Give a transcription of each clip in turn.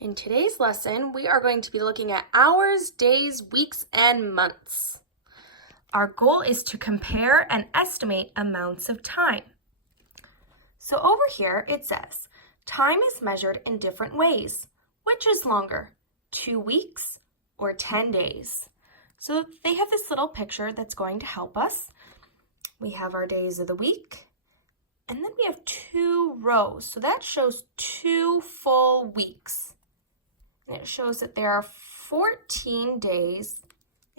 In today's lesson, we are going to be looking at hours, days, weeks, and months. Our goal is to compare and estimate amounts of time. So over here it says, time is measured in different ways. Which is longer, 2 weeks or 10 days? So they have this little picture that's going to help us. We have our days of the week, and then we have 2 rows. So that shows 2 full weeks. And it shows that there are 14 days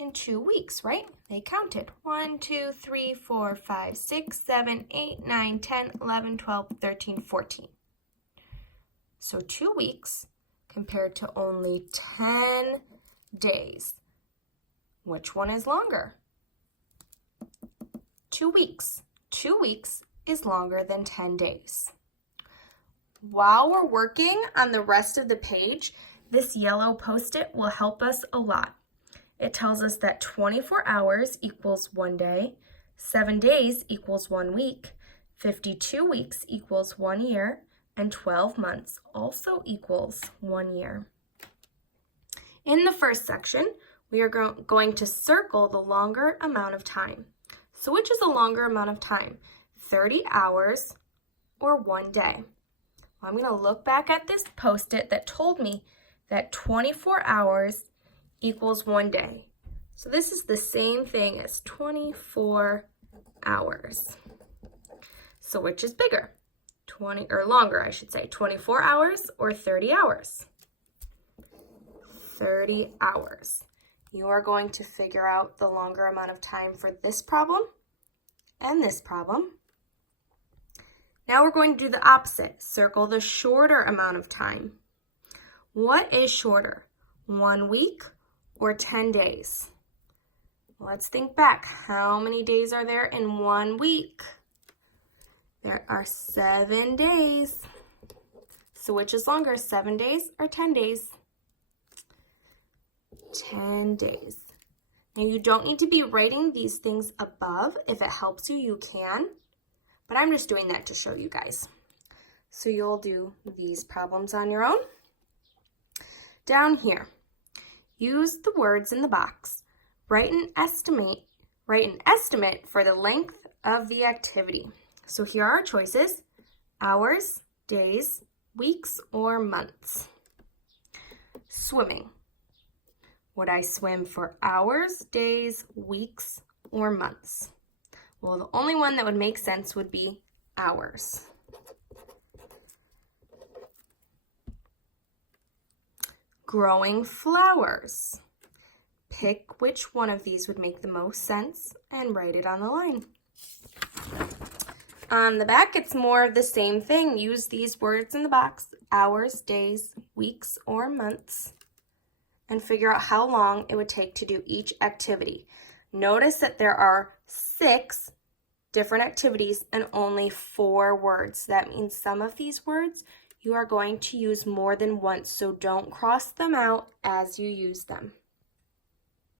in 2 weeks, right? They counted 1, 2, 3, 4, 5, 6, 7, 8, 9, 10, 11, 12, 13, 14. So 2 weeks compared to only 10 days. Which one is longer? 2 weeks. 2 weeks is longer than 10 days. While we're working on the rest of the page, this yellow Post-it will help us a lot. It tells us that 24 hours equals 1 day, 7 days equals 1 week, 52 weeks equals 1 year, and 12 months also equals 1 year. In the first section, we are going to circle the longer amount of time. So which is a longer amount of time? 30 hours or 1 day? Well, I'm going to look back at this Post-it that told me that 24 hours equals 1 day. So this is the same thing as 24 hours. So which is bigger? 20 or longer, I should say, 24 hours or 30 hours? 30 hours. You are going to figure out the longer amount of time for this problem and this problem. Now we're going to do the opposite. Circle the shorter amount of time. What is shorter, 1 week or 10 days? Let's think back. How many days are there in 1 week? There are 7 days. So which is longer, 7 days or 10 days? 10 days. Now you don't need to be writing these things above. If it helps you, you can. But I'm just doing that to show you guys. So you'll do these problems on your own. Down here, use the words in the box. Write an estimate for the length of the activity. So here are our choices: hours, days, weeks, or months. Swimming. Would I swim for hours, days, weeks, or months? Well, the only one that would make sense would be hours. Growing flowers. Pick which one of these would make the most sense and write it on the line. On the back, it's more of the same thing. Use these words in the box: hours, days, weeks, or months, and figure out how long it would take to do each activity. Notice that there are 6 different activities and only 4 words. That means some of these words you are going to use more than once, so don't cross them out as you use them.